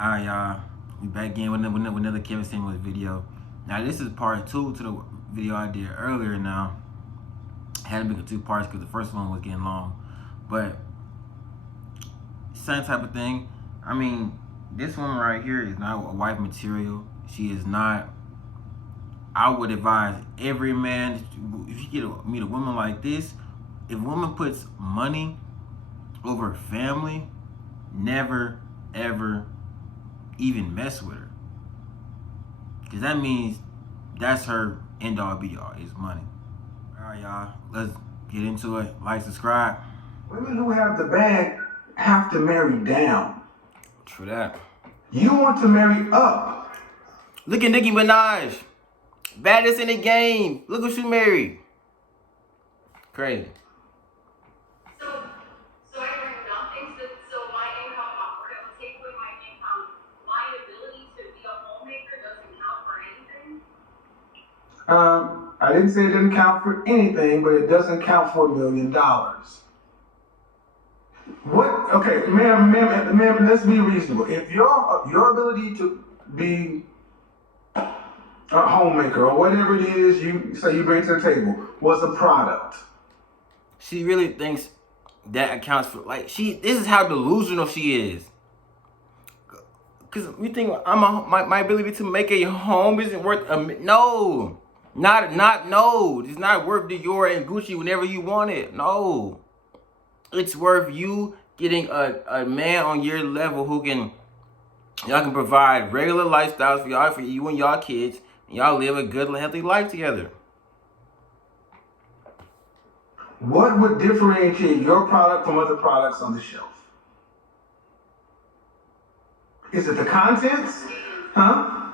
Alright, y'all. We back again with another Kevin Samuels video. Now, this is part 2 to the video I did earlier now. I had to make it 2 parts because the first one was getting long. But, same type of thing. I mean, this woman right here is not a wife material. She is not. I would advise every man, if you meet a woman like this, if a woman puts money over family, never, ever even mess with her, because that means that's her end all be all is money. All right, y'all, let's get into it. Like, subscribe. Women who have the bag have to marry down. True that. You want to marry up. Look at Nicki Minaj, baddest in the game. Look who she married. Crazy. I didn't say it didn't count for anything, but it doesn't count for $1 million. What? Okay, ma'am, let's be reasonable. If your ability to be a homemaker or whatever it is you say you bring to the table was a product, She really thinks that accounts for, like, this is how delusional she is. Cause you think my ability to make a home isn't worth no. No. It's not worth Dior and Gucci whenever you want it. No. It's worth you getting a man on your level who y'all can provide regular lifestyles for you and y'all kids, and y'all live a good, healthy life together. What would differentiate your product from other products on the shelf? Is it the contents? Huh?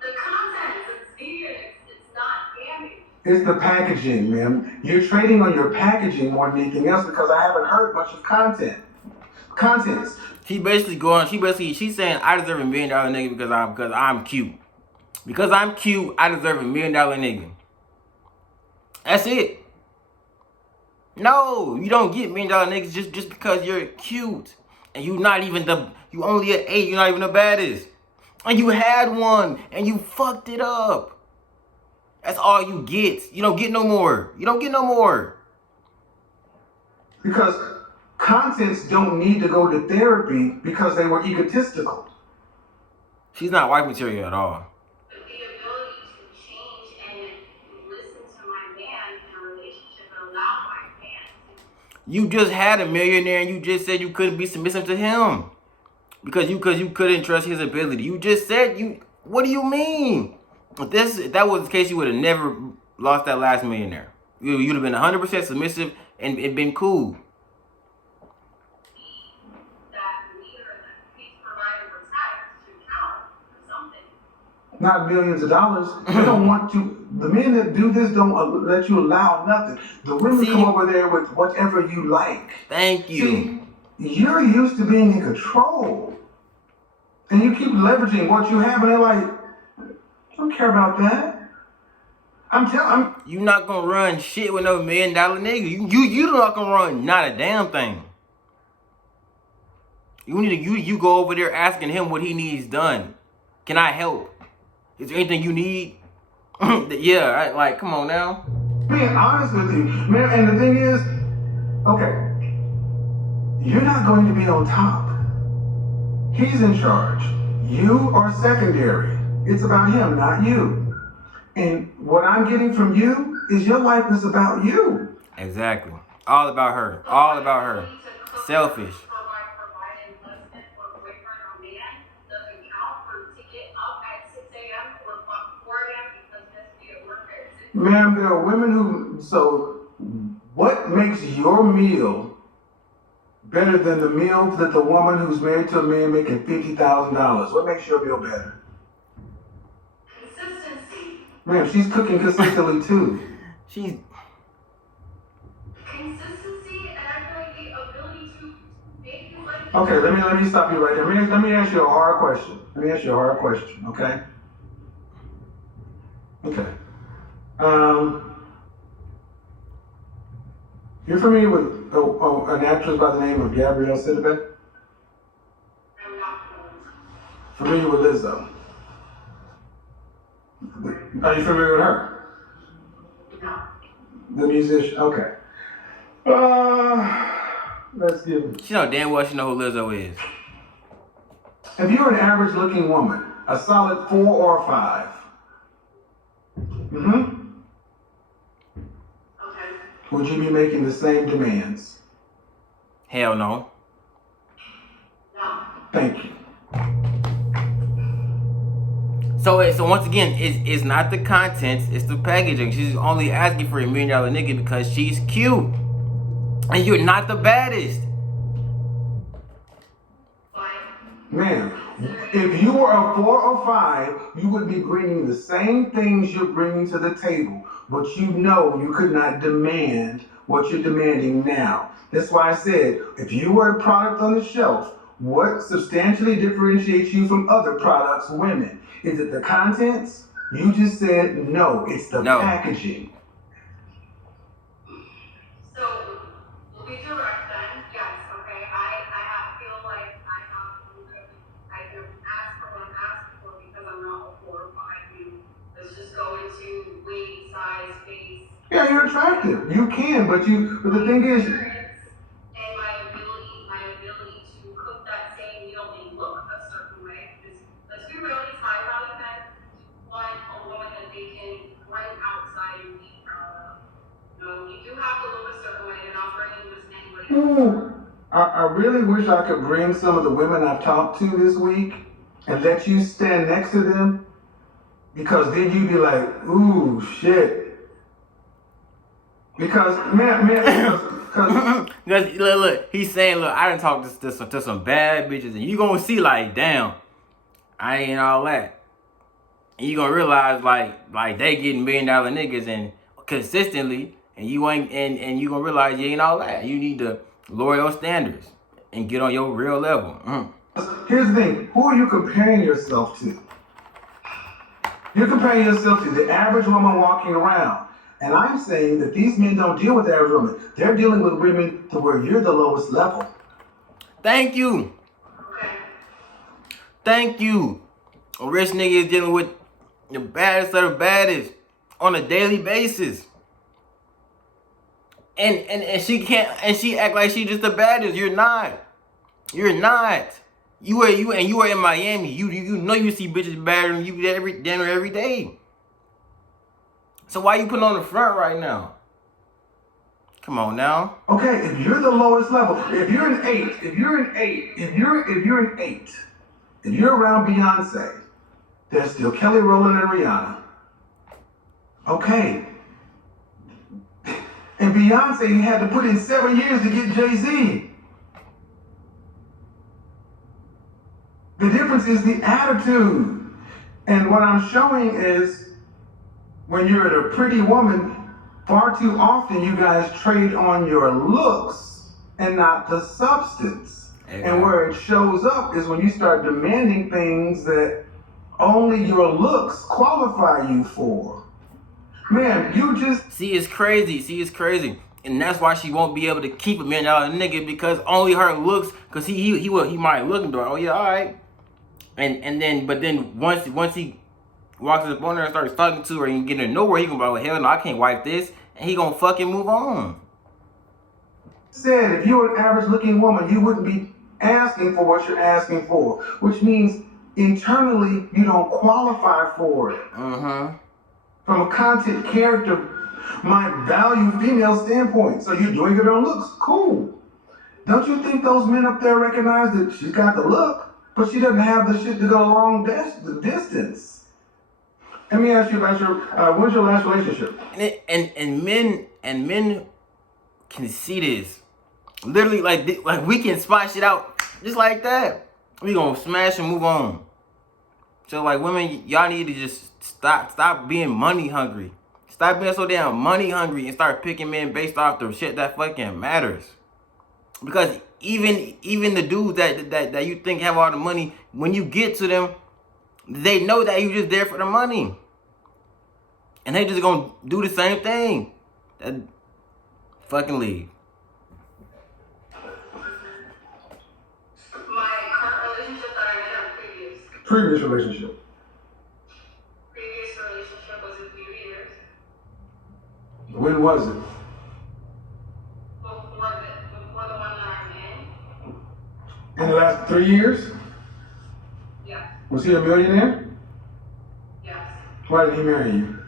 The contents, it's vegan, it's not damaged. It's the packaging, ma'am. You're trading on your packaging more than anything else because I haven't heard much of contents. She's saying I deserve $1 million nigga because I'm cute. Because I'm cute, I deserve $1 million nigga. That's it. No, you don't get $1 million niggas just because you're cute. And you only an 8, you're not even the baddest. And you had one, and you fucked it up. That's all you get. You don't get no more. Because contents don't need to go to therapy because they were egotistical. She's not wife material at all. But the ability to change and listen to my man in a relationship and allow my man to... You just had a millionaire and you just said you couldn't be submissive to him. Because you couldn't trust his ability. You just said what do you mean? If that was the case, you would have never lost that last millionaire. You'd have been 100% submissive and been cool. Not millions of dollars. They don't want you. The men that do this don't let you allow nothing. The women come over there with whatever you like. Thank you. See, you're used to being in control. And you keep leveraging what you have, and they're like, I don't care about that. You're not gonna run shit with no $1 million nigga. You're not gonna run not a damn thing. You go over there asking him what he needs done. Can I help? Is there anything you need? Yeah, like, come on now. Being honest with you, man, and the thing is, okay, you're not going to be on top. He's in charge. You are secondary. It's about him, not you. And what I'm getting from you is your life is about you. Exactly. All about her. All about her. Selfish. Ma'am, there are women so what makes your meal better than the meal that the woman who's married to a man making $50,000? What makes your meal better? Consistency. Ma'am, she's cooking consistently too. Consistency, and I feel like the ability to make you like... Okay, let me stop you right there. Let me ask you a hard question. Okay? Okay. You're familiar with an actress by the name of Gabrielle Sidibe? I'm not. familiar with Lizzo? Are you familiar with her? No. The musician? Okay. Let's give it. She know damn well she know who Lizzo is. If you're an average looking woman, a solid 4 or 5. Okay. Would you be making the same demands? Hell no. No. Thank you. So once again, it's not the contents, it's the packaging. She's only asking for $1 million nigga because she's cute. And you're not the baddest. Ma'am, if you were a 4 or 5, you would be bringing the same things you're bringing to the table, but you know you could not demand what you're demanding now. That's why I said, if you were a product on the shelf, what substantially differentiates you from other products, women? Is it the contents? You just said no, it's the packaging. So, we'll be direct then. Yes, okay. I feel like I can ask for what I'm asking for because I'm not a 4 or 5. Let's just go into weight, size, face. Yeah, you're attractive. You can, but the thing is, And my ability to cook that same meal and look a certain way. Because let's be real, these high value men want a woman that they can bring outside and be proud of. You do have to look a certain way, and I'll bring you this anyway. I really wish I could bring some of the women I've talked to this week and let you stand next to them, because then you'd be like, ooh, shit. Because, Because look, he's saying, look, I done talked to some bad bitches, and you gonna see like, damn, I ain't all that. And you gonna realize like they getting $1 million niggas and consistently, and you ain't, and you gonna realize you ain't all that. You need to lower your standards and get on your real level. Here's the thing, who are you comparing yourself to? You're comparing yourself to the average woman walking around. And I'm saying that these men don't deal with the average woman. They're dealing with women to where you're the lowest level. Thank you. Okay. Thank you. A rich nigga is dealing with the baddest of the baddest on a daily basis. And she can't, and she act like she just the baddest. You're not. You're not. You are in Miami. You know you see bitches better than you every day. So why you putting on the front right now? Come on now. Okay, if you're the lowest level, if you're an 8, if you're around Beyonce, there's still Kelly Rowland and Rihanna. Okay. And Beyonce had to put in 7 years to get Jay-Z. The difference is the attitude. And what I'm showing is, when you're a pretty woman, far too often you guys trade on your looks and not the substance. Amen. And where it shows up is when you start demanding things that only your looks qualify you for. Man, you just... See, it's crazy. And that's why she won't be able to keep $1 million nigga, because only her looks, because he might look and be like, oh yeah, all right. And then once he walks up on her and starts talking to her and getting to know her, he gonna be like, well, hell no, I can't wipe this. And he gonna fucking move on. Said if you were an average looking woman, you wouldn't be asking for what you're asking for, which means internally you don't qualify for it. From a content character, my value female standpoint. So you're doing it on looks, cool. Don't you think those men up there recognize that she's got the look, but she doesn't have the shit to go along the distance? Let me ask you about when's your last relationship? And men can see this. Literally, like we can spot shit out just like that. We gonna smash and move on. So like women, y'all need to just stop being money hungry. Stop being so damn money hungry and start picking men based off the shit that fucking matters. Because even the dudes that you think have all the money, when you get to them, they know that you just there for the money. And they just gonna do the same thing. Fucking leave. My current relationship that I'm in, I'm previous. Previous relationship. Previous relationship was a few years. When was it? Before the one that I'm in. In the last 3 years? Yes. Was he a millionaire? Yes. Why did he marry you?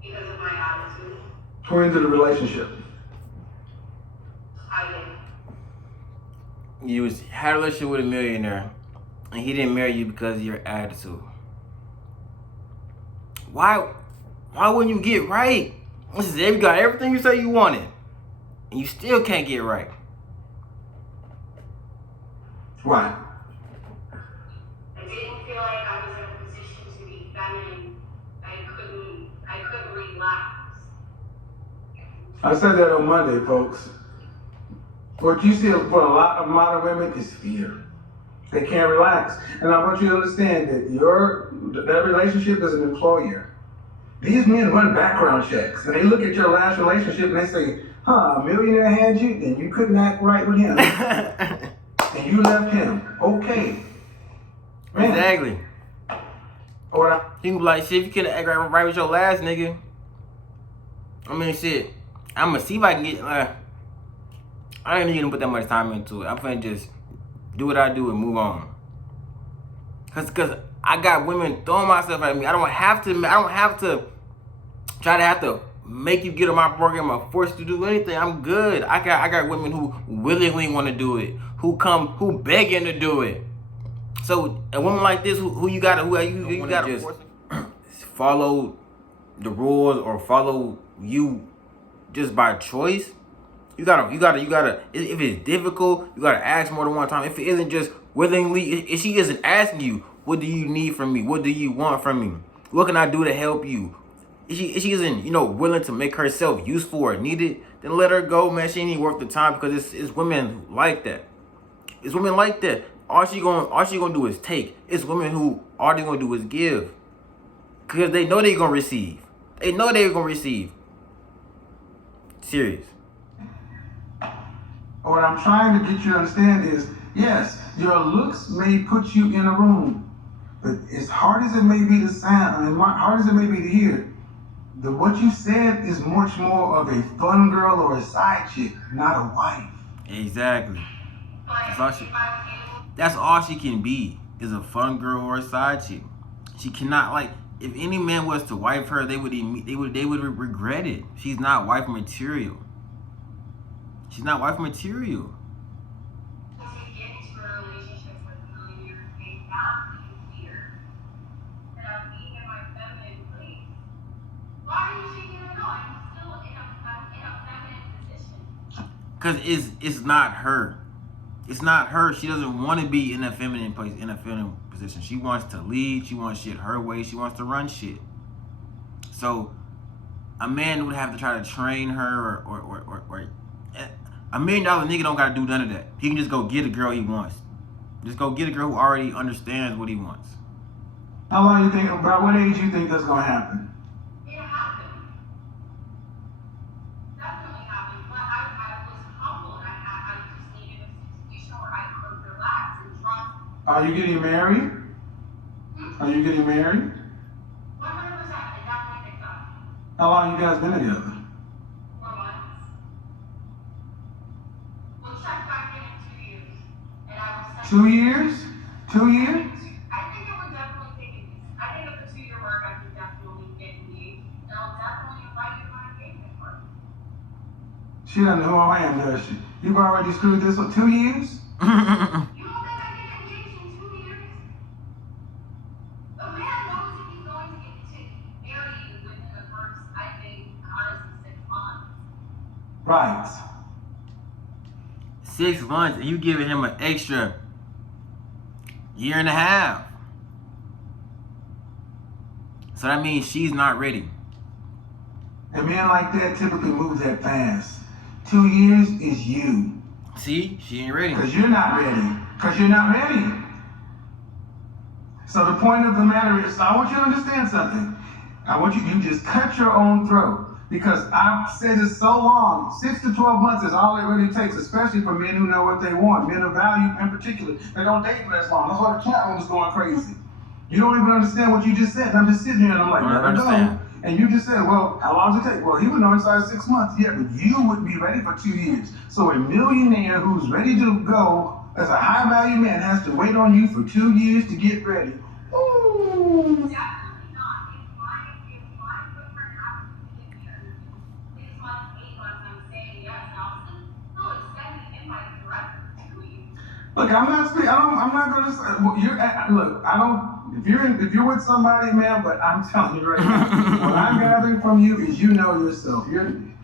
Because of my attitude. Who ended the relationship? I did. You had a relationship with a millionaire, and he didn't marry you because of your attitude. Why wouldn't you get right? This is you got everything you say you wanted, and you still can't get right. Why? I didn't feel like I was in a position to be feminine. I couldn't relax. I said that on Monday, folks. What you see for a lot of modern women is fear. They can't relax. And I want you to understand that that relationship is an employer. These men run background checks, and they look at your last relationship and they say, a millionaire had you, and you couldn't act right with him. And you left him. Okay. Man. Exactly. Or You can be like, shit, if you couldn't act right with your last nigga, I mean, shit, I'm gonna see if I can get, I ain't even put that much time into it. I'm finna just do what I do and move on. Cause I got women throwing myself at me. I don't have to try to have to make you get on my program or force you to do anything. I'm good. I got women who willingly want to do it, who begging to do it. So a woman like this, who you gotta just follow the rules or follow you just by choice. You gotta. If it's difficult, you gotta ask more than one time. If it isn't just willingly, if she isn't asking you, what do you need from me? What do you want from me? What can I do to help you? If she isn't, willing to make herself useful or needed, then let her go, man. She ain't worth the time because it's women like that. It's women like that. All she gonna do is take. It's women who all they gonna do is give, because they know they gonna receive. They know they're gonna receive. Serious. what I'm trying to get you to understand is, yes, your looks may put you in a room, but as hard as it may be to sound, and hard as it may be to hear, what you said is much more of a fun girl or a side chick, not a wife. Exactly. That's all she can be, is a fun girl or a side chick. She cannot, if any man was to wife her, they would regret it. She's not wife material. She's not wife material. Cause it's not her. It's not her. She doesn't want to be in a feminine place, in a feminine position. She wants to lead. She wants shit her way. She wants to run shit. So a man would have to try to train her or $1 million nigga don't gotta do none of that. He can just go get a girl he wants. Just go get a girl who already understands what he wants. How long you think, about what age you think that's gonna happen? It happened. Definitely happened. But I was humbled. I just needed a situation where I could relax and trust. Are you getting married? Are you getting married? 100%. I definitely think that. How long you guys been together? 4 months. We'll check back in 2 years. And I will send 2 years? 2 years? I think it would definitely take it. I think at the 2-year mark, I could definitely get engaged. And I'll definitely invite you to my engagement party. She doesn't know who I am, does she? You've already screwed this up 2 years? You don't think I can get engaged in 2 years? A man knows if he's going to get married within the first, I think, honestly, 6 months. Right. 6 months, and you giving him an extra 1.5 years. So that means she's not ready. A man like that typically moves that fast. 2 years is you. See, she ain't ready. Because you're not ready. Because you're not ready. So the point of the matter is, I want you to understand something. I want you just cut your own throat. Because I've said this so long, 6 to 12 months is all it really takes, especially for men who know what they want, men of value in particular. They don't date for as long. That's why the chat room is going crazy. You don't even understand what you just said. And I'm just sitting here and I'm like, I never go. understand. And you just said, well, how long does it take? Well, he would know inside 6 months. Yeah, but you would be ready for 2 years. So a millionaire who's ready to go as a high value man has to wait on you for 2 years to get ready. Ooh. Definitely not. If my boyfriend asks me to get married, 6 months, 8 months, I'm saying yes, and I'll still extend the invite for the rest of the 2 weeks. Look, I'm not speaking. I'm not gonna say. Well, look, I don't. If you're with somebody, man, but I'm telling you right now, what I'm gathering from you is you know yourself.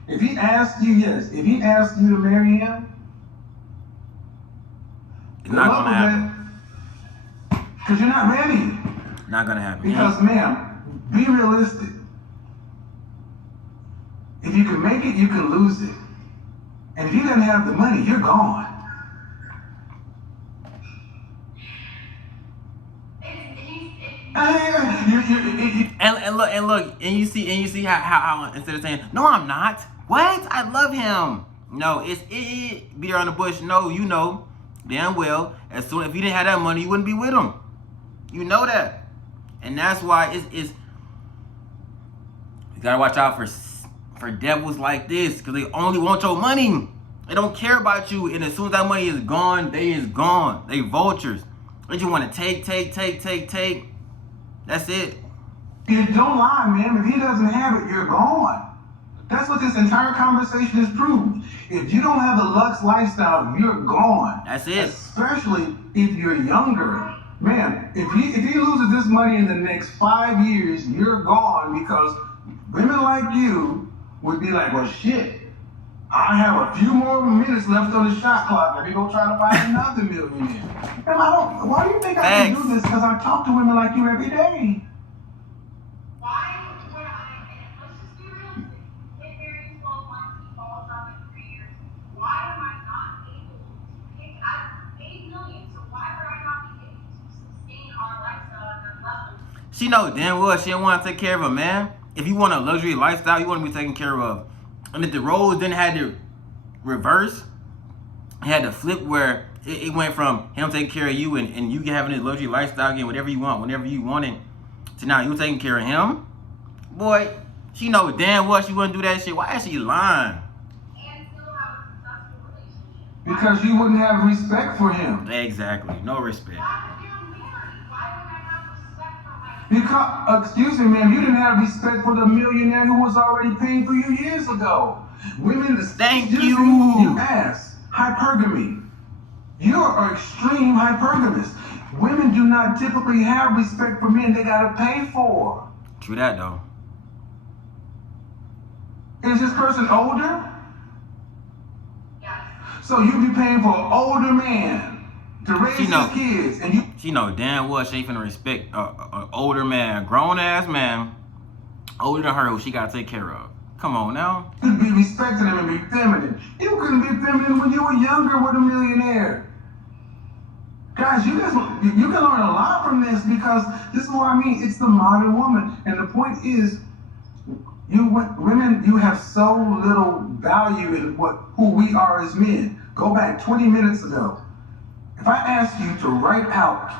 If he asked you, yes. If he asked you to marry him, It's not gonna happen. Because you're not ready. Not gonna happen. Because, ma'am, be realistic. If you can make it, you can lose it. And if he doesn't have the money, you're gone. And look, and you see how instead of saying, no, I'm not. What? I love him. No, it's beat around the bush. No, you know damn well, as soon if you didn't have that money, you wouldn't be with him. You know that. And that's why it's you gotta watch out for devils like this, because they only want your money. They don't care about you, and as soon as that money is gone, they is gone. They vultures. They just want to take. That's it. Don't lie, man. If he doesn't have it, you're gone. That's what this entire conversation has proved. If you don't have the Lux lifestyle, you're gone. That's it. Especially if you're younger. Man, if he loses this money in the next 5 years, you're gone, because women like you would be like, well, shit, I have a few more minutes left on the shot clock. Let me go try to find another millionaire. And why do you think I can do this? Because I talk to women like you every day. Why would I, and let's just be realistic, get married in 12 months, he falls off in 3 years. Why am I not able to pick at 8 million? So why would I not be able to sustain our lifestyle at that level? She know damn well she didn't want to take care of a man. If you want a luxury lifestyle, you want to be taken care of. And if the roles then had to reverse, it had to flip where it went from him taking care of you and you having this luxury lifestyle, getting whatever you want, whenever you want it, to now you taking care of him. Boy, she know damn well she wouldn't do that shit. Why is she lying? And still have a successful relationship. Because you wouldn't have respect for him. Exactly. No respect. Why would I have respect for my Because, excuse me, ma'am, you didn't have respect for the millionaire who was already paying for you years ago. Women, Thank you. You asked hypergamy. You are extreme hypergamous. Women do not typically have respect for men they gotta pay for. True that though. Is this person older? Yes. So you be paying for an older man to raise his kids, and you. She know damn well she ain't finna respect an older man, grown ass man, older than her, who she gotta take care of. Come on now. Could be respecting him and be feminine. You couldn't be feminine when you were younger with a millionaire. Guys, you can learn a lot from this, because this is what I mean. It's the modern woman, and the point is, women, you have so little value in who we are as men. Go back 20 minutes ago. If I asked you to write out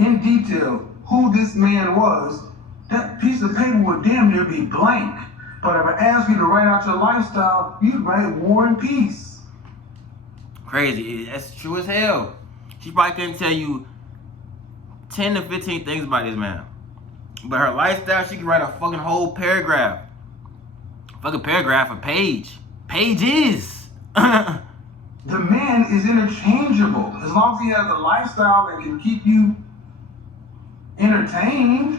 in detail who this man was, that piece of paper would damn near be blank. But if I asked you to write out your lifestyle, you'd write War and Peace. Crazy. That's true as hell. She probably couldn't tell you 10 to 15 things about this man. But her lifestyle, she can write a fucking whole paragraph. Fucking paragraph, a page. Pages. The man is interchangeable. As long as he has a lifestyle that can keep you entertained,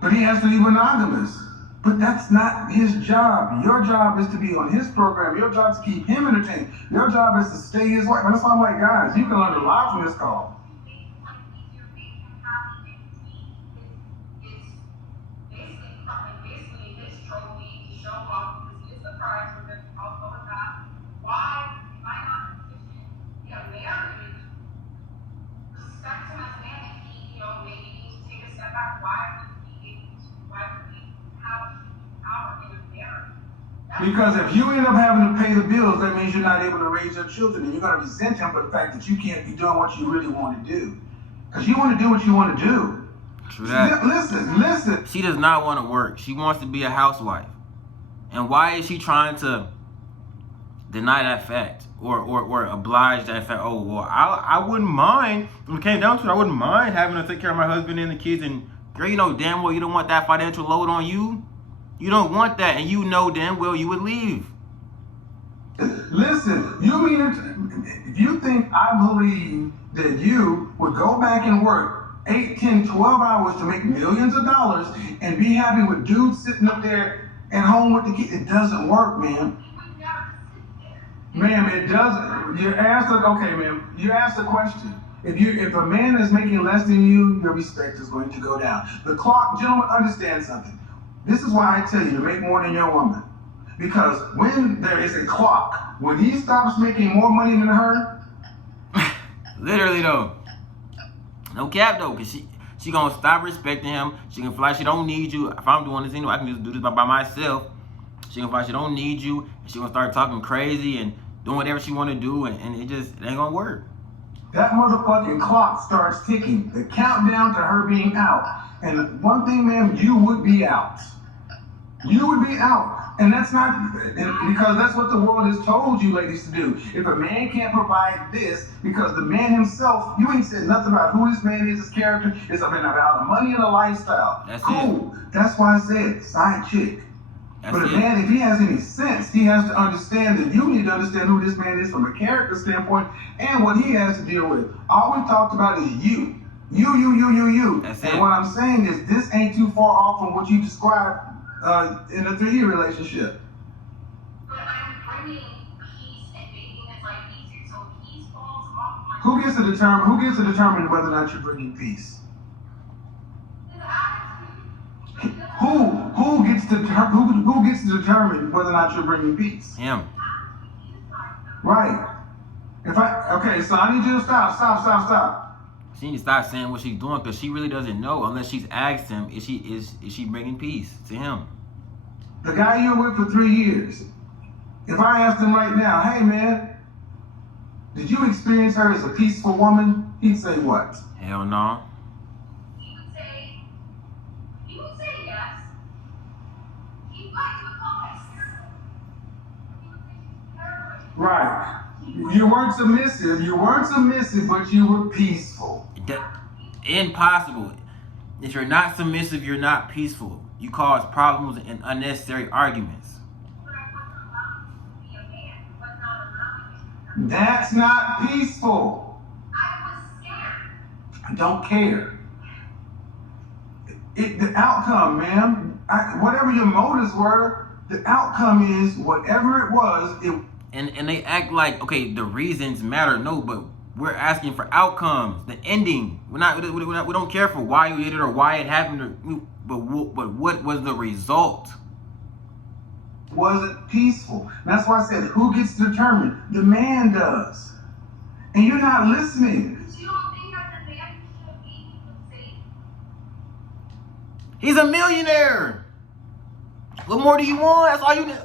but he has to be monogamous. But that's not his job. Your job is to be on his program. Your job is to keep him entertained. Your job is to stay his wife. And that's why I'm like, guys, you can learn a lot from this call. Because if you end up having to pay the bills, that means you're not able to raise your children, and you're going to resent him for the fact that you can't be doing what you really want to do. Because you want to do what you want to do. True that. Listen. She does not want to work. She wants to be a housewife. And why is she trying to deny that fact or oblige that fact? Oh, well, I wouldn't mind. When it came down to it, I wouldn't mind having to take care of my husband and the kids. And girl, you know damn well you don't want that financial load on you. You don't want that, and you know damn well you would leave. Listen, you mean it, if you think I believe that you would go back and work 8, 10, 12 hours to make millions of dollars and be happy with dudes sitting up there at home with the kids, it doesn't work, man. Ma'am, it doesn't. You asked a question. If a man is making less than you, your respect is going to go down. The clock, gentlemen, understand something. This is why I tell you to make more than your woman. Because when there is a clock, when he stops making more money than her. Literally though. No cap though, cause she gonna stop respecting him. She can feel like she don't need you. If I'm doing this anyway, I can just do this by myself. She gonna feel like she don't need you, and she gonna start talking crazy and doing whatever she wanna do, and it ain't gonna work. That motherfucking clock starts ticking. The countdown to her being out. And one thing, ma'am, you would be out. You would be out. And that's not, because that's what the world has told you ladies to do. If a man can't provide this, because the man himself, you ain't said nothing about who this man is, his character. It's been about the money and the lifestyle. That's cool. it. That's why I said side chick. That's but a it. man, if he has any sense, he has to understand that you need to understand who this man is from a character standpoint and what he has to deal with. All we talked about is you. You. That's and it. what I'm saying is this ain't too far off from what you described in a 3-year relationship. But I'm bringing peace and making his life easier, so peace falls off my. Who gets to determine whether or not you're bringing peace? His attitude. Who gets to determine whether or not you're bringing peace? Him. Right. So I need you to stop. She need to stop saying what she's doing, because she really doesn't know unless she's asked him, is she bringing peace to him? The guy you were with for 3 years, if I asked him right now, hey man, did you experience her as a peaceful woman? He'd say what? Hell no. He would say yes. He would call it spiritual. He would say she's spiritual. Right. You weren't submissive, but you were peaceful. Impossible. If you're not submissive, you're not peaceful. You cause problems and unnecessary arguments. But I wasn't allowed to be a man. I was not allowed to. That's not peaceful. I was scared. I don't care. The outcome, ma'am, whatever your motives were, the outcome is whatever it was. And they act like, okay, the reasons matter. No, but we're asking for outcomes, the ending. We don't care for why you did it or why it happened, but what was the result? Wasn't peaceful. That's why I said, who gets to determine? The man does. And you're not listening. You don't think that the man should be safe? He's a millionaire. What more do you want? That's all you need.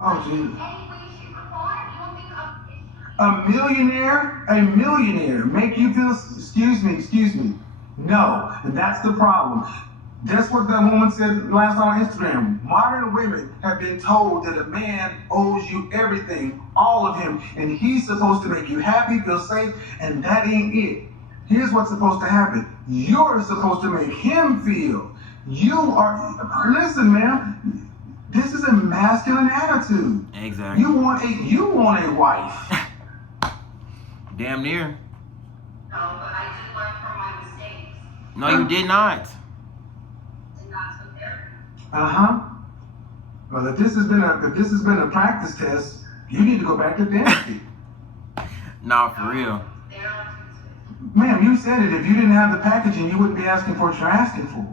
Oh, geez. Any way, shape, or form, you don't think A millionaire make you feel, excuse me. No, and that's the problem. That's what that woman said last on Instagram. Modern women have been told that a man owes you everything, all of him, and he's supposed to make you happy, feel safe, and that ain't it. Here's what's supposed to happen. You're supposed to make him feel. Listen, man. This is a masculine attitude. Exactly. You want a wife. Damn near. No, but I did learn from my mistakes. No, you did not. And that's what they're. Well, if this has been a practice test, you need to go back to therapy. Nah, for real. They don't. Ma'am, you said it. If you didn't have the packaging, you wouldn't be asking for what you're asking for.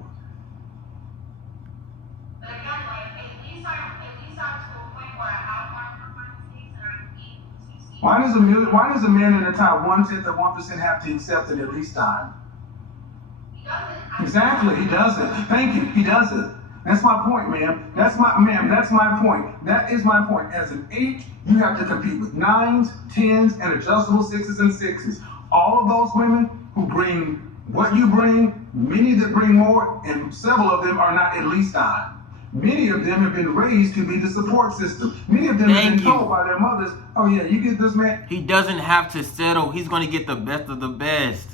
But again, like, at least I'm to a point where I have learned from my mistakes and I'm able to see. Why does a man in the top 1/10 of 1% have to accept it at least time? He doesn't. Exactly, he doesn't. Thank you, he doesn't. That's my point, ma'am. That's my point. That is my point. As an 8, you have to compete with 9s, 10s, and adjustable 6s and 6s. All of those women who bring what you bring, many that bring more, and several of them are not at least on. Many of them have been raised to be the support system. Many of them have been told by their mothers, oh yeah, you get this man. He doesn't have to settle. He's going to get the best of the best.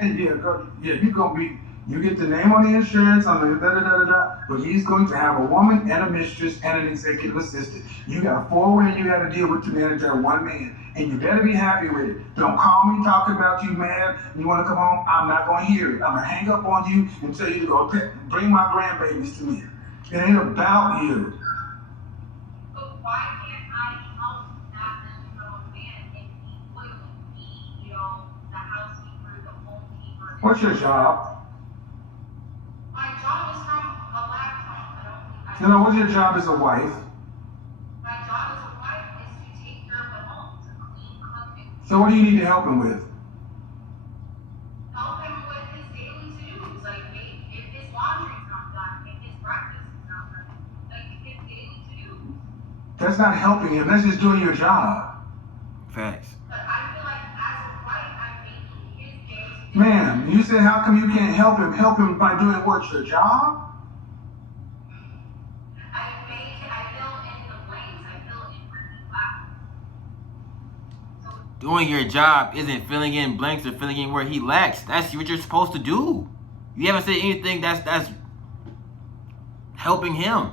And you're gonna be, you get the name on the insurance, on the da-da-da-da-da, but he's going to have a woman and a mistress and an executive assistant. You got 4 women you gotta deal with to manage that 1 man. And you better be happy with it. Don't call me talking about you mad, you wanna come home, I'm not gonna hear it. I'm gonna hang up on you and tell you to go bring my grandbabies to me. It ain't about you. But why can't I help that miserable man and be loyal and be, the housekeeper, the homekeeper? What's your job? My job is from a laptop. What's your job as a wife? My job as a wife is to take care of the home, to clean, cook, and So what do you need to help him with? help him with his daily to-dos. Like, if his laundry's not done, if his breakfast is not done, like, his daily to-dos. That's not helping him, that's just doing your job. Facts. But I feel like as a wife, I'm making his days. Ma'am, you said how come you can't help him? Help him by doing what, your job? I fill in the blanks. I fill in where he lacks. So Doing your job isn't filling in blanks or filling in where he lacks. That's what you're supposed to do. You haven't said anything that's helping him.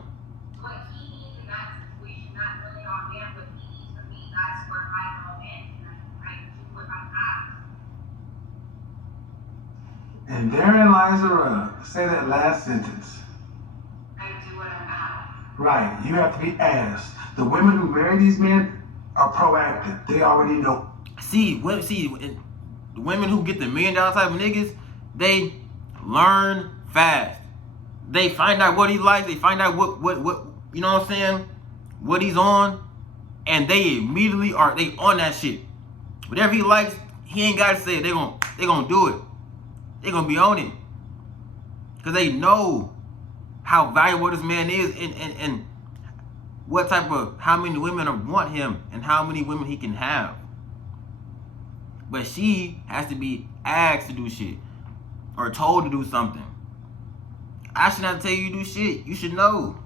what he needs in that situation, not really on him, but he needs from me, that's where I go in and I do what I'm asked. And therein lies the rub. Say that last sentence. I do what I'm asked. Right, you have to be asked. The women who marry these men are proactive. They already know. See, the women who get the $1 million type of niggas, they learn fast. They find out what he likes. They find out what you know what I'm saying, what he's on, and they immediately are on that shit. Whatever he likes, he ain't gotta say it. They gonna do it. They gonna be on it, cause they know how valuable this man is, and what type of, how many women want him, and how many women he can have. But she has to be asked to do shit or told to do something. I should not tell you to do shit. You should know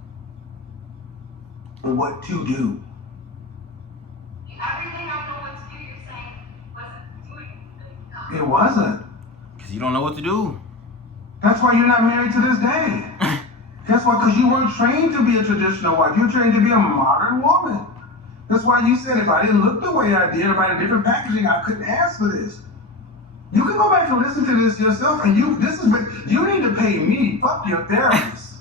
what to do. Everything I know what to do, you're saying wasn't doing anything. It wasn't. because you don't know what to do. That's why you're not married to this day. That's why, because you weren't trained to be a traditional wife. You're trained to be a modern woman. That's why you said if I didn't look the way I did, if I had different packaging, I couldn't ask for this. You can go back and listen to this yourself, and you need to pay me. Fuck your therapist.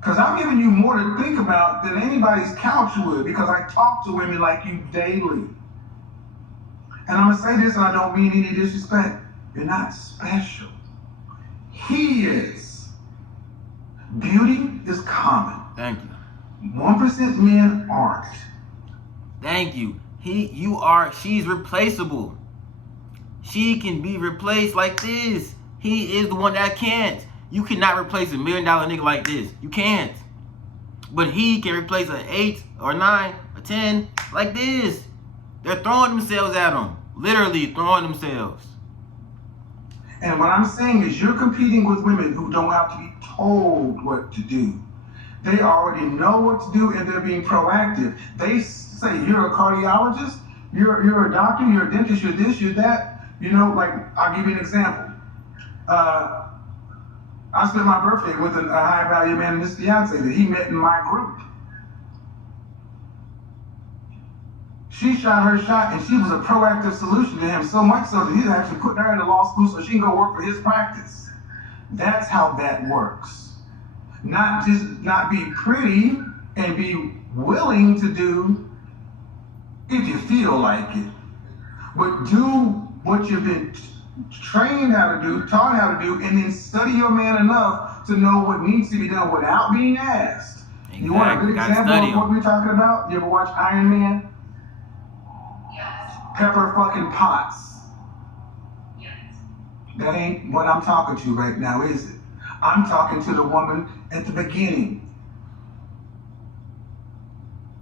Because I'm giving you more to think about than anybody's couch would, because I talk to women like you daily. And I'm going to say this, and I don't mean any disrespect. You're not special. He is. Beauty is common. Thank you. 1% men aren't. Thank you. She's replaceable. She can be replaced like this. He is the one that can't. You cannot replace $1 million nigga like this. You can't. But he can replace an 8 or 9 or 10 like this. They're throwing themselves at him. Literally throwing themselves. And what I'm saying is you're competing with women who don't have to be told what to do. They already know what to do, and they're being proactive. They say, you're a cardiologist, you're a doctor, you're a dentist, you're this, you're that. You know, like, I'll give you an example. I spent my birthday with a high-value man and his fiance that he met in my group. She shot her shot, and she was a proactive solution to him, so much so that he's actually putting her into law school so she can go work for his practice. That's how that works. Not just not be pretty and be willing to do if you feel like it, but do what you've been trained how to do, taught how to do, and then study your man enough to know what needs to be done without being asked. Exactly. You want a good example of what we're talking about? You ever watch Iron Man? Yes. Pepper fucking Potts. Yes. That ain't what I'm talking to right now, is it? I'm talking to the woman at the beginning.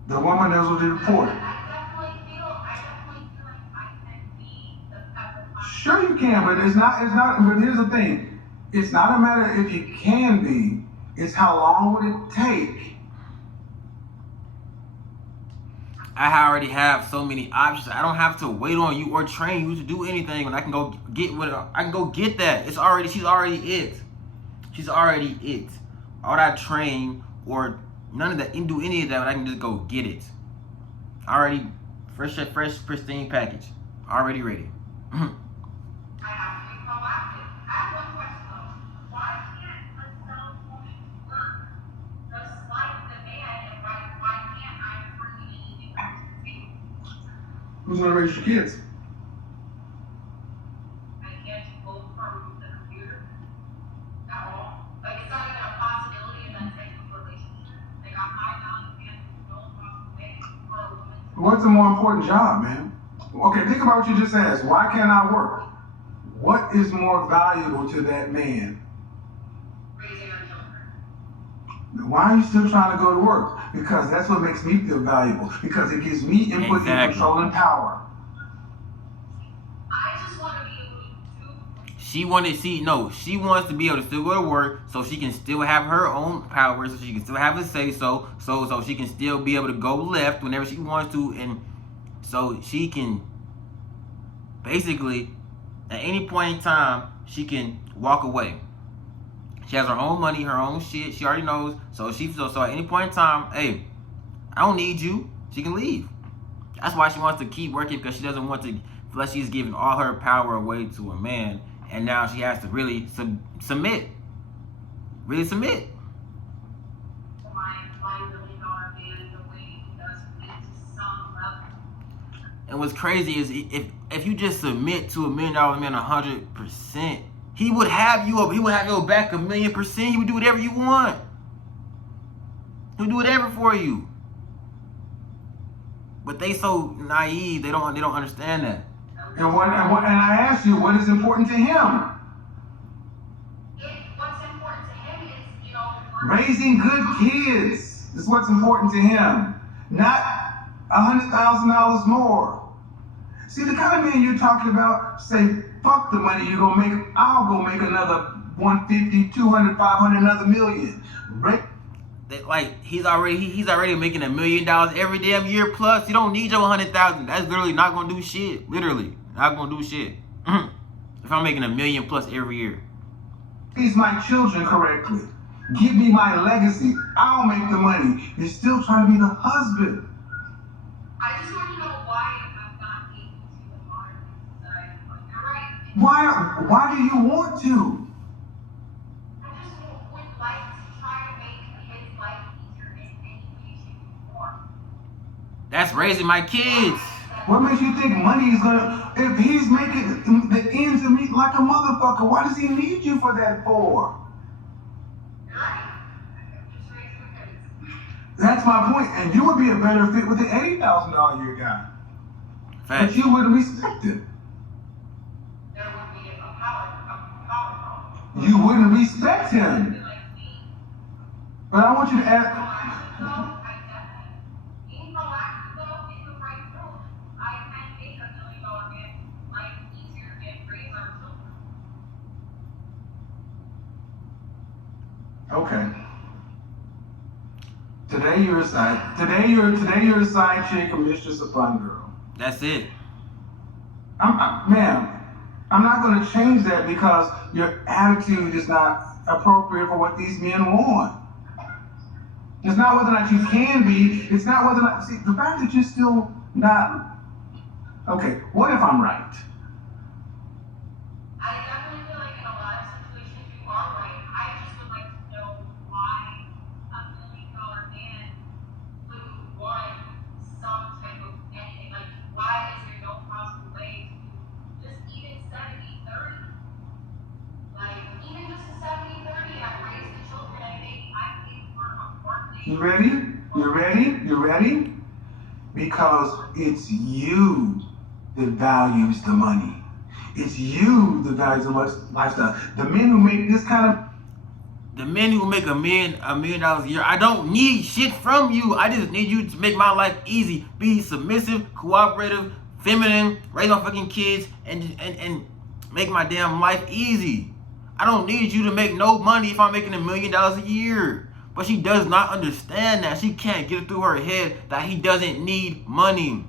The woman that was reported. I definitely feel like I can be the pepper pot. Sure you can, but but here's the thing. It's not a matter if you can be, it's how long would it take? I already have so many options. I don't have to wait on you or train you to do anything, and I can go get that. She's already it. She's already it. All that train or none of that, didn't do any of that, but I can just go get it. Already fresh, pristine package. Already ready. I have to be proactive. I have one question though. Why can't a cell phone work just like the man? And why can't I bring anything back to the table? Who's gonna raise your kids? I can't go from the computer at all. Like it's not even a possibility in that type of relationship. Like I'm high value man, no possible way for a woman to What's a more important job, man? Okay, think about what you just asked. Why can't I work? What is more valuable to that man? raise our children. Why are you still trying to go to work? Because that's what makes me feel valuable. Because it gives me input and Exactly. control and power. I just want to be able to do. She wants to be able to still go to work so she can still have her own power, so she can still have a say so she can still be able to go left whenever she wants to, and so she can basically at any point in time she can walk away. She has her own money, her own shit. She already knows. So at any point in time, hey, I don't need you. She can leave. That's why she wants to keep working, because she doesn't want to feel like she's giving all her power away to a man, and now she has to really submit. Really submit. My $1 million man the way he does it to some level. And what's crazy is if you just submit to $1 million man 100%, he would have your back 1,000,000%. He would do whatever you want. He would do whatever for you. But they so naive, they don't understand that. And I asked you, what is important to him? What's important to him is, Raising good kids is what's important to him, not $100,000 more. See, the kind of man you're talking about say, fuck the money you're gonna make. I'll go make another 150, 200, 500, another million. He's already making $1 million every damn year plus. You don't need your 100,000. That's literally not gonna do shit. Literally not gonna do shit. If I'm making $1 million plus every year. Raise my children correctly. Give me my legacy. I'll make the money. You're still trying to be the husband. I just want to know why I'm not able to in modern society. But you're right. Why do you want to? I just would like to try to make his life easier in any way, shape, or form. That's raising my kids. What makes you think money is gonna, if he's making the ends meet like a motherfucker, what does he need you for that for? You're right. I'm just raising the kids. That's my point. And you would be a better fit with the $80,000 a year guy. But Facts. you wouldn't respect it. There would be a power problem. You wouldn't respect him. Like me. But I want you to ask, I definitely, being proactive though, in the right role, I can make $1 million man life easier and raise our children. okay. Today you're a side chick, a mistress, a fun girl. That's it. Ma'am, I'm not going to change that because your attitude is not appropriate for what these men want. It's not whether or not you can be. It's not whether or not. See, the fact that you're still not. Okay, what if I'm right? I definitely feel like in a lot of situations you are right. I just would like to know why $1 million man wouldn't want some type of anything. Like, why is there no possible way to just even 70-30? Like, even just a 70-30, I raise the children, I pay for a birthday. You ready? You ready? You ready? Because it's you that values the money. It's you that values the lifestyle. The men who make this kind of The men who make $1 million a year, I don't need shit from you. I just need you to make my life easy. Be submissive, cooperative, feminine, raise my fucking kids, and make my damn life easy. I don't need you to make no money if I'm making $1 million a year. But she does not understand that. She can't get it through her head that he doesn't need money.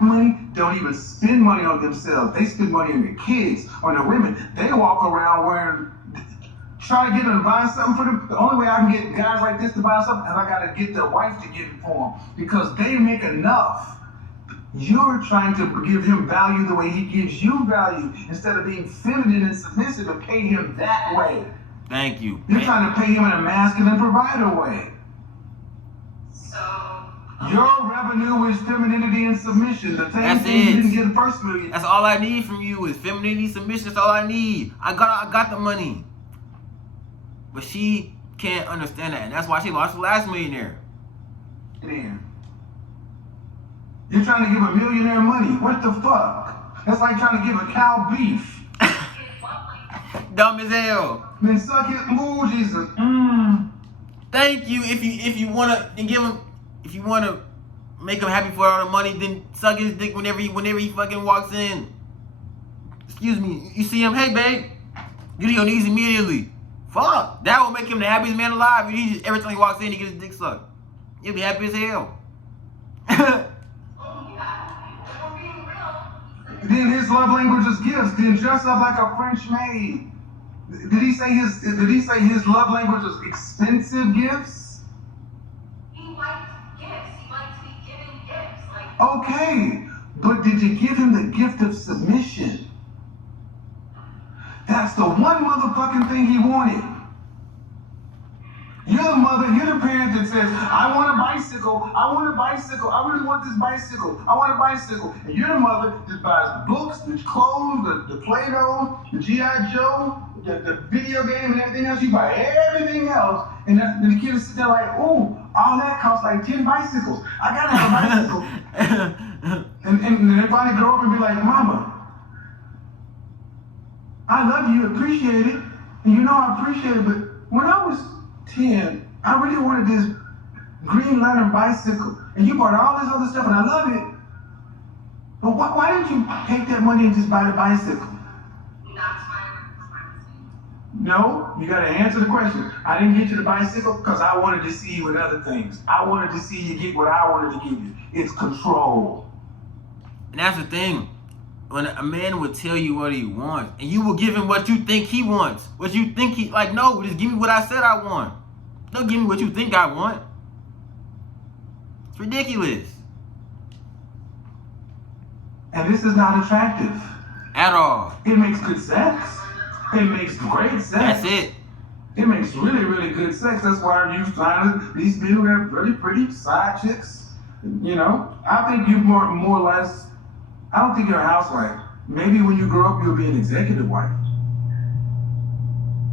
money don't even spend money on themselves. They spend money on their kids, on their women. They walk around wearing, try to get them to buy something for them. The only way I can get guys like this to buy something is I got to get their wife to get it for them because they make enough. You're trying to give him value the way he gives you value instead of being feminine and submissive and pay him that way. Thank you. You're trying to pay him in a masculine provider way. Your revenue is femininity and submission. The same That's thing you it. didn't get the first million. That's all I need from you is femininity, submission. That's all I need. I got the money. But she can't understand that. And that's why she lost the last millionaire. You're trying to give a millionaire money. What the fuck? That's like trying to give a cow beef. Dumb as hell. Man, suck it. Ooh, Jesus. Thank you. If you wanna give him, if you wanna make him happy for all the money, then suck his dick whenever he fucking walks in. Excuse me. You see him? Hey, babe. Get to your knees immediately. Fuck. That will make him the happiest man alive. He just, every time he walks in, he gets his dick sucked. He'll be happy as hell. Then his love language is gifts. Then dress up like a French maid. Did he say his love language is expensive gifts? He likes gifts. He likes to be given gifts. Like, Okay, but did you give him the gift of submission? That's the one motherfucking thing he wanted. You're the mother, you're the parent that says, I want a bicycle, I really want this bicycle, I want a bicycle. And you're the mother that buys the books, the clothes, the Play-Doh, the G.I. Joe, the video game and everything else. You buy everything else. And then the kids sit there like, oh, all that costs like 10 bicycles. I gotta have a bicycle. and they finally grow up and be like, Mama, I love you, appreciate it. And you know I appreciate it, but when I was 10, I really wanted this Green Lantern bicycle, and you bought all this other stuff, and I love it. But why didn't you take that money and just buy the bicycle? that's my mistake. No, you gotta answer the question. I didn't get you the bicycle because I wanted to see you with other things. I wanted to see you get what I wanted to give you. It's control. And that's the thing. When a man would tell you what he wants, and you will give him what you think he wants. What you think he, like, no, just give me what I said I want. Don't give me what you think I want. It's ridiculous. And this is not attractive. At all. It makes good sex. It makes great sex. That's it. It makes really, really good sex. That's why you find these men who have really pretty side chicks. You know, I think you more or less, I don't think you're a housewife. Maybe when you grow up, you'll be an executive wife.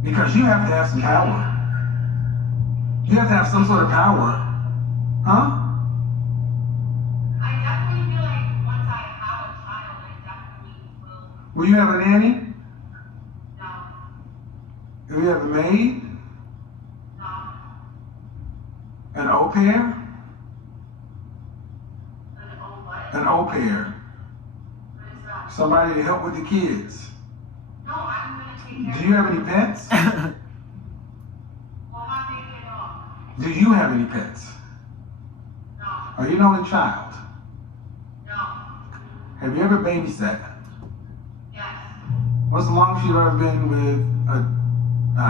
Because you have to have some power. You have to have some sort of power. Huh? I definitely feel like once I have a child, I definitely will. Will you have a nanny? No. Will you have a maid? No. An au pair? An own what? An au pair. What is that? Somebody to help with the kids. No, I'm gonna take care Do you have any pets? Well, how do you get off? Do you have any pets? No. Are you an only child? No. Have you ever babysat? Yes. What's the longest you've ever been with a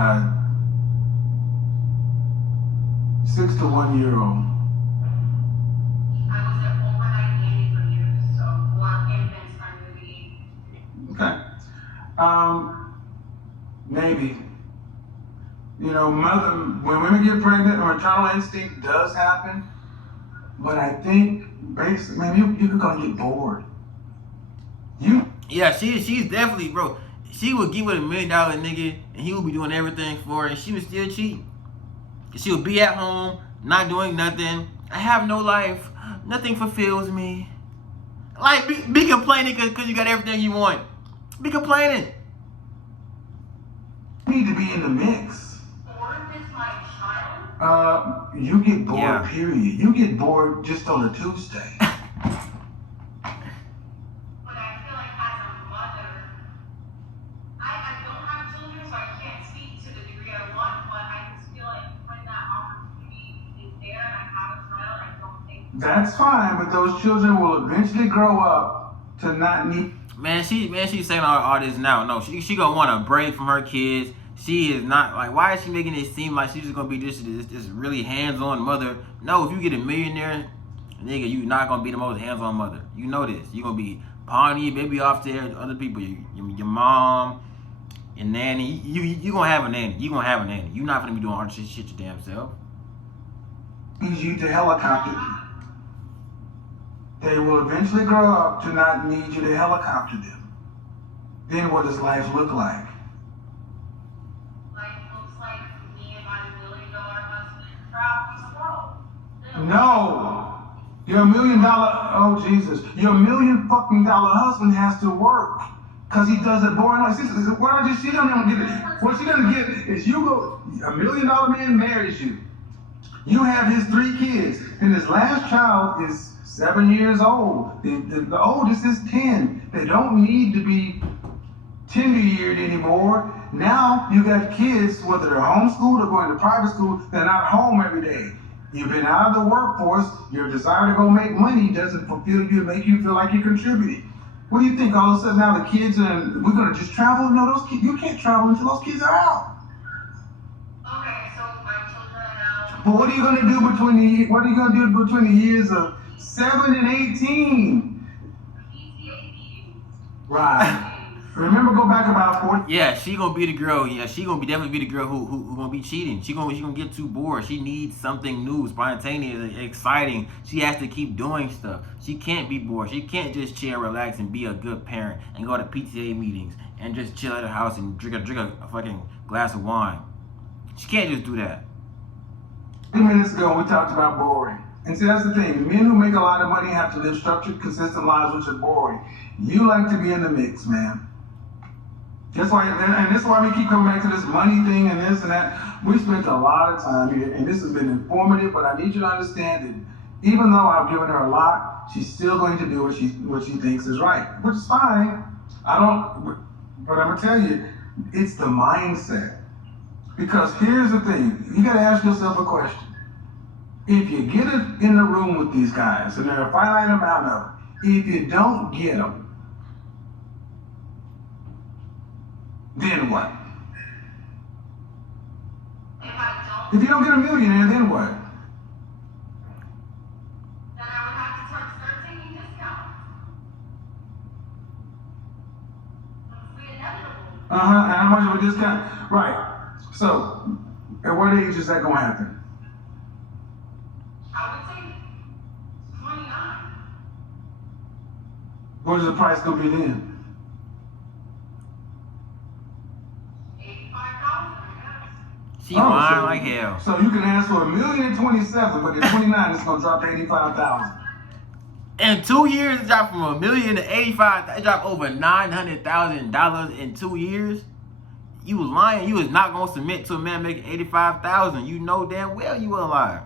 6 to 1 year old? I was an overnight nanny for years, so or infants under the age. Okay. Maybe. You know, when women get pregnant, maternal instinct does happen. But I think, basically, man, you could gonna get bored. Yeah, she's definitely, bro. She would get with $1 million nigga, and he would be doing everything for her, and she would still cheat. She would be at home, not doing nothing. I have no life. Nothing fulfills me. Like, be complaining because you got everything you want. Be complaining. You need to be in the mix. Or is my child? You get bored, Yeah. period. You get bored just on a Tuesday. But I feel like as a mother, I don't have children, so I can't speak to the degree I want, but I just feel like when that opportunity is there and I have a child, I don't think. That's fine, but those children will eventually grow up to not need. Man, she's saying all this now. No, she gonna want a break from her kids. She is not like. Why is she making it seem like she's just gonna be this really hands-on mother? No, if you get a millionaire, nigga, you not gonna be the most hands-on mother. You know this. You gonna be pawning your baby off to other people. Your mom, your nanny. You gonna have a nanny. You gonna have a nanny. You not gonna be doing all this shit your damn self. Need you to helicopter. They will eventually grow up to not need you to helicopter them. Then what does life look like? Life looks like me and my $1 million husband traveling the world. No! Your $1 million, oh Jesus, your $1 million fucking dollar husband has to work. Cause he does it boring like this. What I just, she don't even get it. What she doesn't get is you go, $1 million man marries you. You have his 3 kids, and his last child is 7 years old. The oldest is 10. They don't need to be tender-yeared anymore. Now you got kids, whether they're homeschooled or going to private school, they're not home every day. You've been out of the workforce. Your desire to go make money doesn't fulfill you and make you feel like you're contributing. What do you think? All of a sudden now the kids and we're gonna just travel? No, those kids, you can't travel until those kids are out. Okay, so my children are now. But what are you gonna do between the years of 7 and 18? PTA meetings. Right. Remember, go back about 40. Yeah, she gonna be the girl. Yeah, she gonna definitely be the girl who gonna be cheating. She gonna get too bored. She needs something new, spontaneous, exciting. She has to keep doing stuff. She can't be bored. She can't just chill, relax, and be a good parent and go to PTA meetings and just chill at her house and drink a fucking glass of wine. She can't just do that. 10 minutes ago, we talked about boring. And see, that's the thing. Men who make a lot of money have to live structured, consistent lives, which are boring. You like to be in the mix, man. That's why, and this is why we keep coming back to this money thing and this and that. We spent a lot of time here, and this has been informative, but I need you to understand that even though I've given her a lot, she's still going to do what she thinks is right, which is fine. But I'm gonna tell you, it's the mindset. Because here's the thing, you gotta ask yourself a question. If you get it in the room with these guys, and there are a finite amount of them, if you don't get them, then what? If you don't get a millionaire, then what? Then I would have to start taking discounts. It's inevitable. And how much of a discount? Right. So, at what age is that gonna happen? I would say 29. What is the price gonna be then? 85,000, I guess. She lying like hell. So you can ask for $1,027,000, but at 29 it's gonna drop to 85,000. In 2 years, it dropped from $1 million to 85. It dropped over $900,000 in 2 years. You was lying. You was not gonna submit to a man making 85,000. You know damn well you were lying.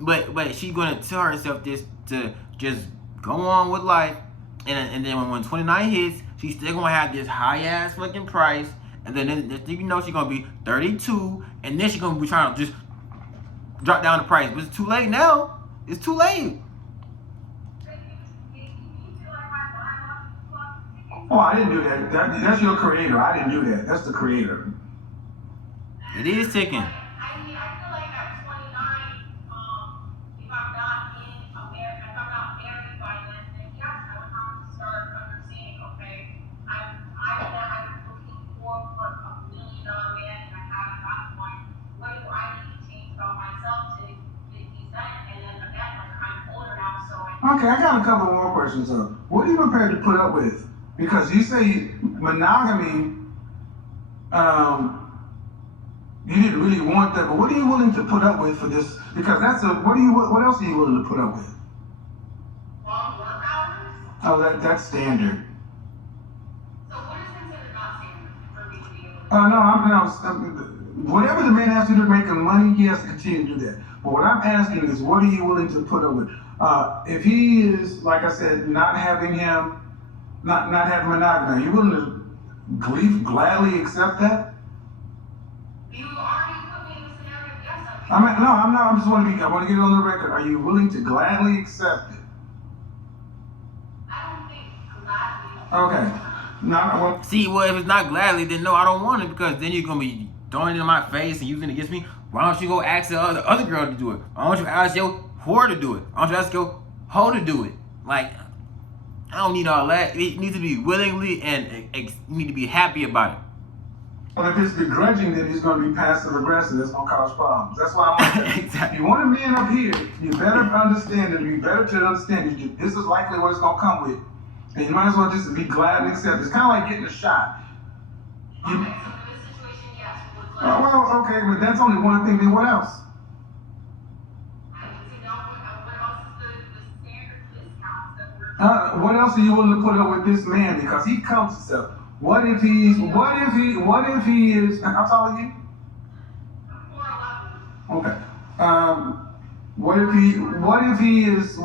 But she's gonna tell herself this to just go on with life, and then when 29 hits, she's still gonna have this high ass fucking price, and then you know she's gonna be 32, and then she's gonna be trying to just drop down the price. But it's too late now. It's too late. Oh, I didn't do that. That's your creator. I didn't do that. That's the creator. It is ticking. I mean, I feel like at 29, if I'm not married by then yes, I would have to start understanding, okay, I'm looking for $1 million man, and I haven't got one. What do I need to change about myself to get these done? And then again, like, I'm older now, so Okay, I got a couple more questions though. What are you prepared to put up with? Because you say monogamy, you didn't really want that, but what are you willing to put up with for this? Because what else are you willing to put up with? long work hours. Oh, that's standard. So what is considered not standard for me to be able to? Whatever the man has to do to make him money, he has to continue to do that. But what I'm asking is, what are you willing to put up with? If he is, like I said, not having monogamy, are you willing to gladly accept that? You already put me in the scenario. Yes, I want to get it on the record. Are you willing to gladly accept it? I don't think gladly. Okay. Well, See, well, if it's not gladly, then no, I don't want it, because then you're gonna be throwing it in my face and using it against me. Why don't you go ask the other girl to do it? Why don't you ask your whore to do it? Why don't you ask your hoe to do it? Like, I don't need all that. It needs to be willingly, and you need to be happy about it. Well, if it's begrudging, then he's going to be passive aggressive. That's going to cause problems. That's why I'm like, Exactly. If you want a man up here, you better understand it. You better to understand it. This is likely what it's going to come with. And you might as well just be glad and accept it. It's kind of like getting a shot. Okay, so in this situation, yes, would Oh, like. well, okay, but that's only one thing. Then what else? I need to know what else is the standard discounts that we're. What else are you willing to put up with this man? Because he counts himself. What if he is, how tall are you? 4'11". Okay. What if he's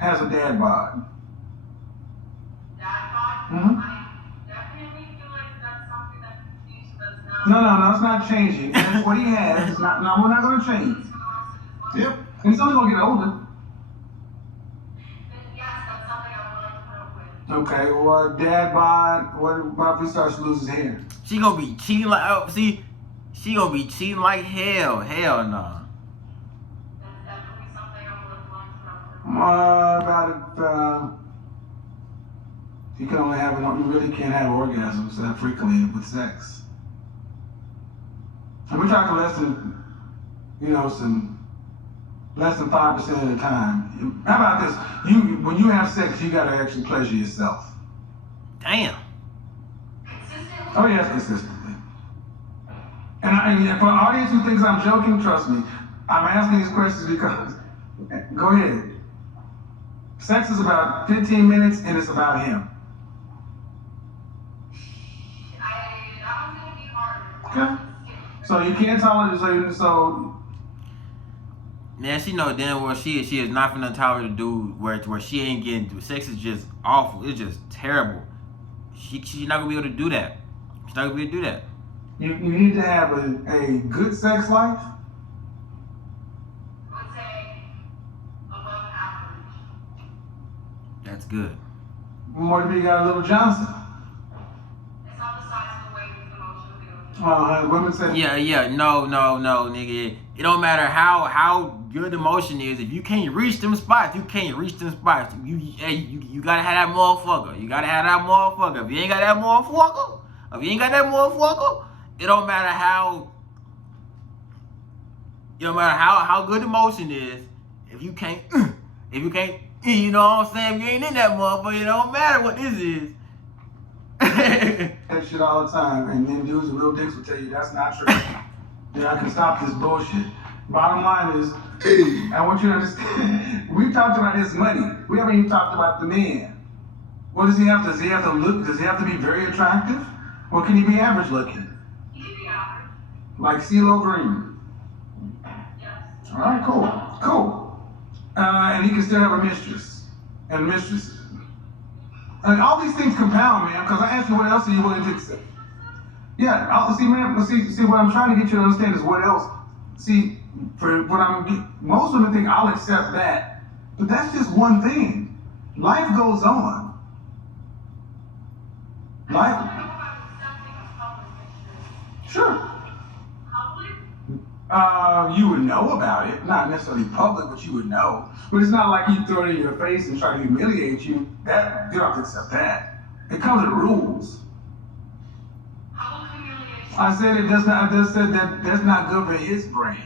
has a dad bod? Dad bod? Mhm. I definitely feel like that's something that can change. That's not. No, it's not changing. That's what he has. It's not, no, we're not going to change. It's for the rest of his life. Yep. And he's only going to get older. Then yes, that's something I'm willing to put up with. Okay, well, dad bod, what about if he starts to lose his hair? She gonna be cheating like, she gonna be cheating like hell. Hell no. That's definitely something I'm willing to put up with. What about if you really can't have orgasms that frequently with sex? And we're talking less than 5% of the time. How about this? When you have sex, you gotta actually pleasure yourself. Damn. Consistently. Oh yes, consistently. And for an audience who thinks I'm joking, trust me, I'm asking these questions because, go ahead. Sex is about 15 minutes and it's about him. I don't think it'd be hard. Okay. So you can't tolerate it, so Man, she know damn well she is not finna tolerate a dude where she ain't getting to. Sex is just awful. It's just terrible. She's not gonna be able to do that. She's not gonna be able to do that. you need to have a good sex life. I would say above average. That's good. More than you got a little Johnson. It's not the size of the weight, it's the motion of the ocean. Women say, Yeah. No, nigga. It don't matter how good the motion is. If you can't reach them spots, you can't reach them spots. You gotta have that motherfucker. You gotta have that motherfucker. If you ain't got that motherfucker, it don't matter how good the motion is. If you can't, you know what I'm saying? If you ain't in that motherfucker, it don't matter what this is. that shit all the time, and then dudes with real dicks will tell you that's not true. Yeah, I can stop this bullshit. Bottom line is, I want you to understand, we've talked about his money. We haven't even talked about the man. What does he have to, does he have to look, does he have to be very attractive? Or can he be average looking? He could be average. Like CeeLo Green. Yes. All right, cool. And he can still have a mistress and mistresses. And all these things compound, man, because I asked you what else are you willing to accept? Yeah, see, what I'm trying to get you to understand is what else. See, most women think I'll accept that, but that's just one thing. Life goes on. I don't know about accepting a public picture. Sure. Public? You would know about it, not necessarily public, but you would know. But it's not like you throw it in your face and try to humiliate you. That you don't have to accept that. It comes with rules. Public humiliation. I said it does not. I just said that that's not good for his brand.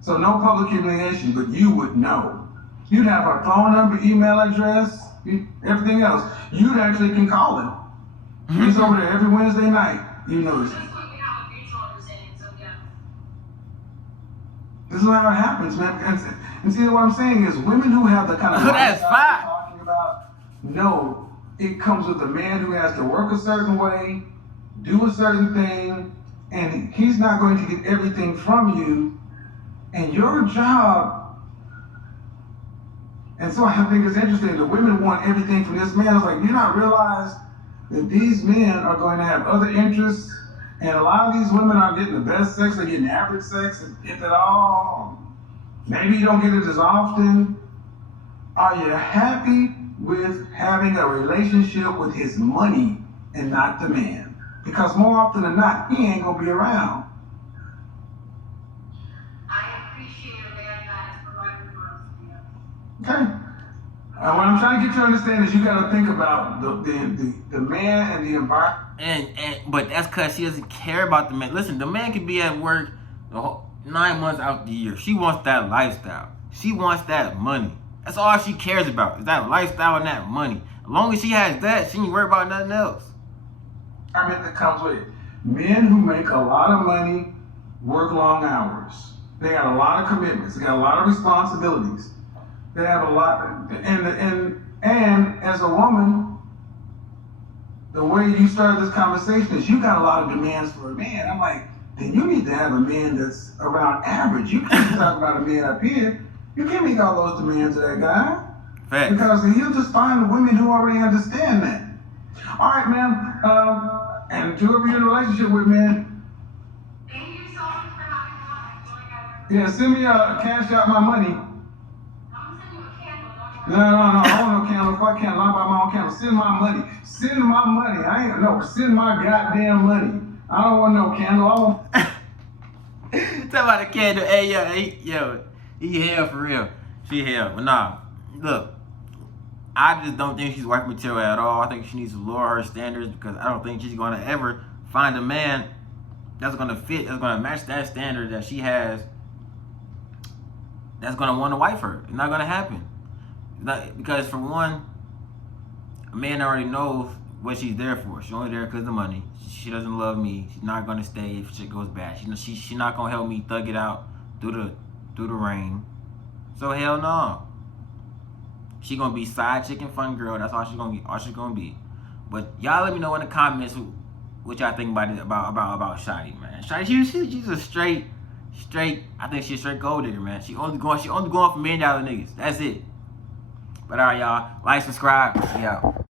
So no public humiliation, but you would know. You'd have her phone number, email address, everything else. You actually can call him. He's over there every Wednesday night. You know this. This way we have a mutual understanding, so yes. This is how it happens, man. And see, what I'm saying is, women who have the kind of That's lifestyle fine. I'm talking about, No, it comes with a man who has to work a certain way, do a certain thing, and he's not going to get everything from you. And your job, and so I think it's interesting, the women want everything from this man. It's like, you not realize that these men are going to have other interests, and a lot of these women are getting the best sex, they're getting average sex, if at all. Maybe you don't get it as often. Are you happy with having a relationship with his money and not the man? Because more often than not, he ain't gonna be around. I appreciate a man that is providing for us, yeah. Okay. What I'm trying to get you to understand is you got to think about the man and the environment. But that's because she doesn't care about the man. Listen, the man can be at work the whole 9 months out the year. She wants that lifestyle. She wants that money. That's all she cares about, is that lifestyle and that money. As long as she has that, she ain't worry about nothing else. That comes with it. Men who make a lot of money work long hours. They got a lot of commitments. They got a lot of responsibilities. They have a lot, and as a woman, the way you started this conversation is you got a lot of demands for a man. I'm like, then you need to have a man that's around average. You can't talk about a man up here. You can't meet all those demands of that guy. Fact. Because he'll just find women who already understand that. All right, ma'am. And two of you in a relationship with, man. Thank you so much for having me on. I feel like I Yeah, send me cash out my money. I'm gonna send you a candle, don't No, I don't want no candle. Fuck candle. I buy my own candle. Send my money. Send my money. I ain't no. Send my goddamn money. I don't want no candle. I want. Talk about the candle. Hey, yo, he hell for real. She hell. But nah, look, I just don't think she's wife material at all. I think she needs to lower her standards because I don't think she's gonna ever find a man that's gonna fit, that's gonna match that standard that she has, that's gonna want to wife her. It's not gonna happen. Because for one, a man already knows what she's there for. She's only there because of the money. She doesn't love me. She's not gonna stay if shit goes bad. She's not gonna help me thug it out through the rain. So hell no. She gonna be side chicken fun girl. That's all she's gonna be. But y'all let me know in the comments what y'all think about it, about Shotty, man. Shotty, she's a straight. I think she's a straight gold digger, man. She only going for $1 million niggas. That's it. But all right, y'all, like, subscribe, we out.